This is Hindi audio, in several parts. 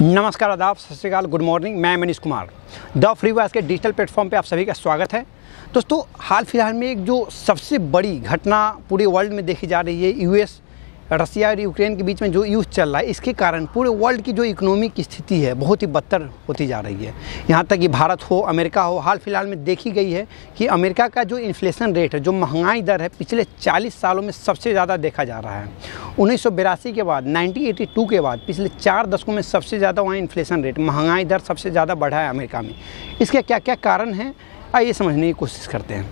नमस्कार, आदाब, सत श्री अकाल, गुड मॉर्निंग। मैं Manish Kumar the free voice के डिजिटल प्लेटफॉर्म पे आप सभी का स्वागत है। दोस्तों, हाल फिलहाल में एक जो सबसे बड़ी घटना पूरे वर्ल्ड में देखी जा रही है, यूएस, रसिया और यूक्रेन के बीच में जो युद्ध चल रहा है, इसके कारण पूरे वर्ल्ड की जो इकोनॉमिक स्थिति है बहुत ही बदतर होती जा रही है। यहाँ तक कि भारत हो, अमेरिका हो, हाल फिलहाल में देखी गई है कि अमेरिका का जो इन्फ्लेशन रेट है, जो महंगाई दर है, पिछले 40 सालों में सबसे ज़्यादा देखा जा रहा है। 1982 के बाद, 1982 के बाद पिछले 4 दशकों में सबसे ज़्यादा वहाँ इन्फ्लेशन रेट, महंगाई दर सबसे ज़्यादा बढ़ा है अमेरिका में। इसके क्या क्या कारण हैं, आइए समझने की कोशिश करते हैं।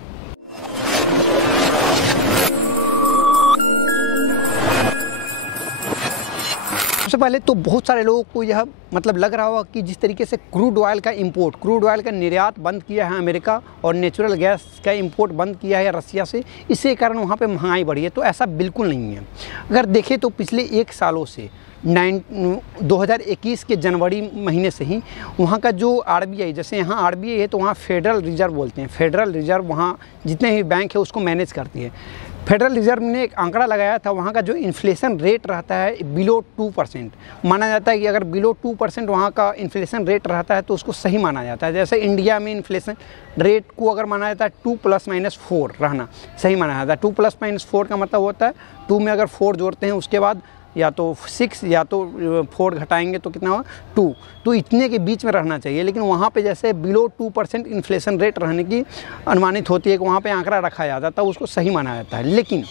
सबसे पहले तो बहुत सारे लोगों को यह लग रहा होगा कि जिस तरीके से क्रूड ऑयल का इंपोर्ट, क्रूड ऑयल का निर्यात बंद किया है अमेरिका और नेचुरल गैस का इंपोर्ट बंद किया है रसिया से, इसके कारण वहाँ पे महंगाई बढ़ी है। तो ऐसा बिल्कुल नहीं है। अगर देखें तो पिछले 1 सालों से 2021 के जनवरी महीने से ही वहाँ का जो आरबीआई, जैसे यहाँ आरबीआई है तो वहाँ फेडरल रिजर्व बोलते हैं, फेडरल रिजर्व वहाँ जितने भी बैंक है उसको मैनेज करती है। फेडरल रिजर्व ने एक आंकड़ा लगाया था, वहाँ का जो इन्फ्लेशन रेट रहता है बिलो 2%। माना जाता है कि अगर बिलो 2% वहाँ का इन्फ्लेशन रेट रहता है तो उसको सही माना जाता है। जैसे इंडिया में इन्फ्लेशन रेट को अगर माना जाता है 2 ± 4 रहना सही माना जाता है। 2 ± 4 का मतलब होता है 2 में अगर 4 जोड़ते हैं उसके बाद या तो 6 या तो 4 घटाएंगे तो कितना होगा 2, तो इतने के बीच में रहना चाहिए। लेकिन वहाँ पे जैसे बिलो 2% इन्फ्लेशन रेट रहने की अनुमानित होती है कि वहाँ पे आंकड़ा रखा जाता है, तब उसको सही माना जाता है। लेकिन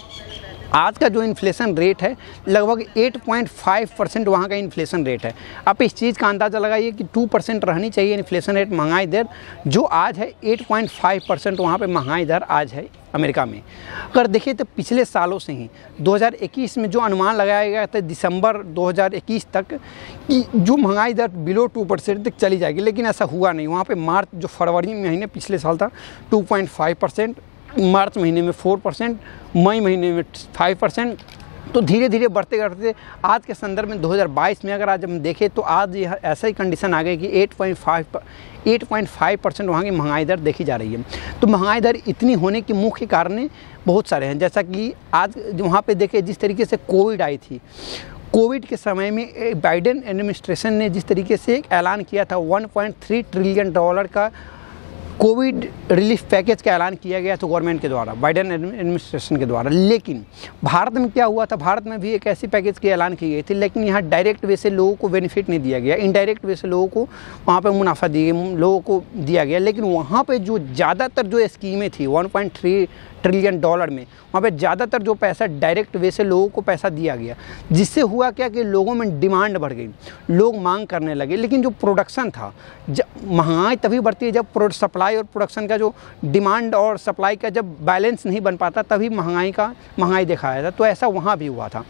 आज का जो इन्फ्लेशन रेट है लगभग 8.5% वहाँ का इन्फ्लेशन रेट है। आप इस चीज़ का अंदाज़ा लगाइए कि 2% रहनी चाहिए इन्फ्लेशन रेट, महंगाई दर, जो आज है 8.5% वहाँ पे महंगाई दर आज है अमेरिका में। अगर देखिए तो पिछले सालों से ही 2021 में जो अनुमान लगाया गया था दिसंबर 2021 तक कि जो महंगाई दर बिलो 2% तक चली जाएगी, लेकिन ऐसा हुआ नहीं। वहाँ पे मार्च, जो फरवरी महीने पिछले साल था 2.5%, मार्च महीने में 4%, मई महीने में 5%, तो धीरे धीरे बढ़ते बढ़ते आज के संदर्भ में 2022 में अगर आज हम देखें तो आज यह ऐसा ही कंडीशन आ गई कि 8.5% वहाँ की महंगाई दर देखी जा रही है। तो महंगाई दर इतनी होने के मुख्य कारण बहुत सारे हैं। जैसा कि आज वहाँ पे देखें जिस तरीके से कोविड आई थी, कोविड के समय में बाइडेन एडमिनिस्ट्रेशन ने जिस तरीके से एक ऐलान किया था, $1.3 ट्रिलियन का कोविड रिलीफ पैकेज का ऐलान किया गया था गवर्नमेंट के द्वारा, बाइडेन एडमिनिस्ट्रेशन के द्वारा। लेकिन भारत में क्या हुआ था, भारत में भी एक ऐसी पैकेज की ऐलान की गई थी, लेकिन यहाँ डायरेक्ट वे से लोगों को बेनिफिट नहीं दिया गया, इनडायरेक्ट वे से लोगों को वहाँ पे मुनाफा लोगों को दिया गया। लेकिन वहाँ पे जो ज़्यादातर जो स्कीमें थी 1.3 ट्रिलियन में, वहाँ पे ज़्यादातर जो पैसा डायरेक्ट वे से लोगों को पैसा दिया गया, जिससे हुआ क्या कि लोगों में डिमांड बढ़ गई, लोग मांग करने लगे। लेकिन जो प्रोडक्शन था, महंगाई तभी बढ़ती है जब सप्लाई और प्रोडक्शन का जो डिमांड और सप्लाई का जब बैलेंस नहीं बन पाता, तभी महंगाई दिखाया था। तो ऐसा वहाँ भी हुआ था।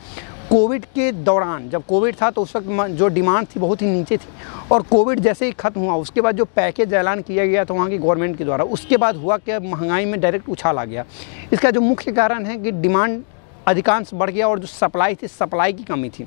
कोविड के दौरान, जब कोविड था तो उस वक्त जो डिमांड थी बहुत ही नीचे थी, और कोविड जैसे ही ख़त्म हुआ उसके बाद जो पैकेज ऐलान किया गया था वहाँ की गवर्नमेंट के द्वारा, उसके बाद हुआ कि महंगाई में डायरेक्ट उछाल आ गया। इसका जो मुख्य कारण है कि डिमांड अधिकांश बढ़ गया और जो सप्लाई थी, सप्लाई की कमी थी,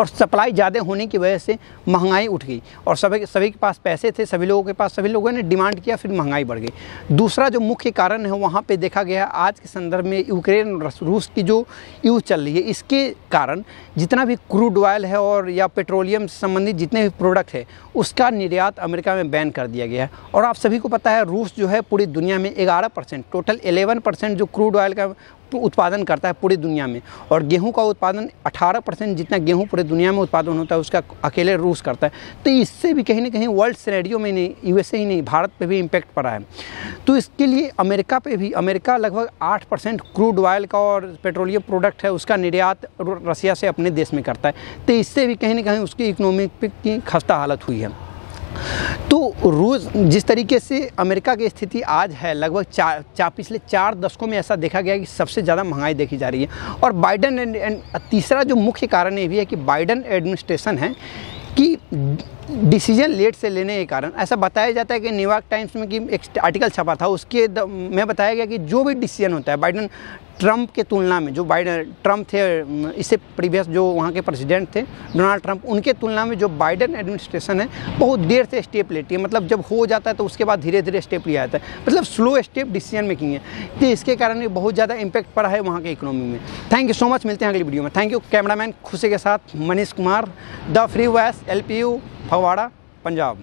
और सप्लाई ज़्यादा होने की वजह से महंगाई उठ गई। और सभी के पास पैसे थे, सभी लोगों के पास, सभी लोगों ने डिमांड किया, फिर महंगाई बढ़ गई। दूसरा जो मुख्य कारण है वहाँ पे देखा गया आज के संदर्भ में, यूक्रेन रूस की जो युद्ध चल रही है, इसके कारण जितना भी क्रूड ऑयल है और या पेट्रोलियम से संबंधित जितने भी प्रोडक्ट है उसका निर्यात अमेरिका में बैन कर दिया गया है। और आप सभी को पता है रूस जो है पूरी दुनिया में 11%, टोटल 11% जो क्रूड ऑयल का उत्पादन करता है पूरी दुनिया में, और गेहूं का उत्पादन 18% जितना गेहूं पूरी दुनिया में उत्पादन होता है उसका अकेले रूस करता है। तो इससे भी कहीं ना कहीं वर्ल्ड सिनेरियो में नहीं, यूएसए ही नहीं, भारत पे भी इम्पैक्ट पड़ा है। तो इसके लिए अमेरिका पे भी, अमेरिका लगभग 8% क्रूड ऑयल का और पेट्रोलियम प्रोडक्ट है उसका निर्यात रसिया से अपने देश में करता है। तो इससे भी कहीं ना कहीं उसकी इकोनॉमिक की खस्ता हालत हुई है। तो रूस, जिस तरीके से अमेरिका की स्थिति आज है, लगभग पिछले 4 दशकों में ऐसा देखा गया कि सबसे ज़्यादा महंगाई देखी जा रही है। और बाइडेन, तीसरा जो मुख्य कारण ये भी है कि बाइडेन एडमिनिस्ट्रेशन है कि डिसीजन लेट से लेने के कारण, ऐसा बताया जाता है कि न्यूयॉर्क टाइम्स में कि एक आर्टिकल छपा था, उसके में बताया गया कि जो भी डिसीजन होता है, बाइडेन ट्रंप के तुलना में, जो बाइडन ट्रंप थे इससे प्रीवियस जो वहाँ के प्रेसिडेंट थे डोनाल्ड ट्रंप, उनके तुलना में जो बाइडन एडमिनिस्ट्रेशन है बहुत देर से स्टेप लेती है। मतलब जब हो जाता है तो उसके बाद धीरे धीरे स्टेप लिया जाता है, मतलब स्लो स्टेप डिसीजन मेकिंग है। तो इसके कारण ये बहुत ज़्यादा इम्पैक्ट पड़ा है वहाँ के इकोनॉमी में। थैंक यू सो मच, मिलते हैं अगली वीडियो में। थैंक यू कैमरामैन खुशी के साथ Manish Kumar, the free voice, LPU Phagwara, Punjab.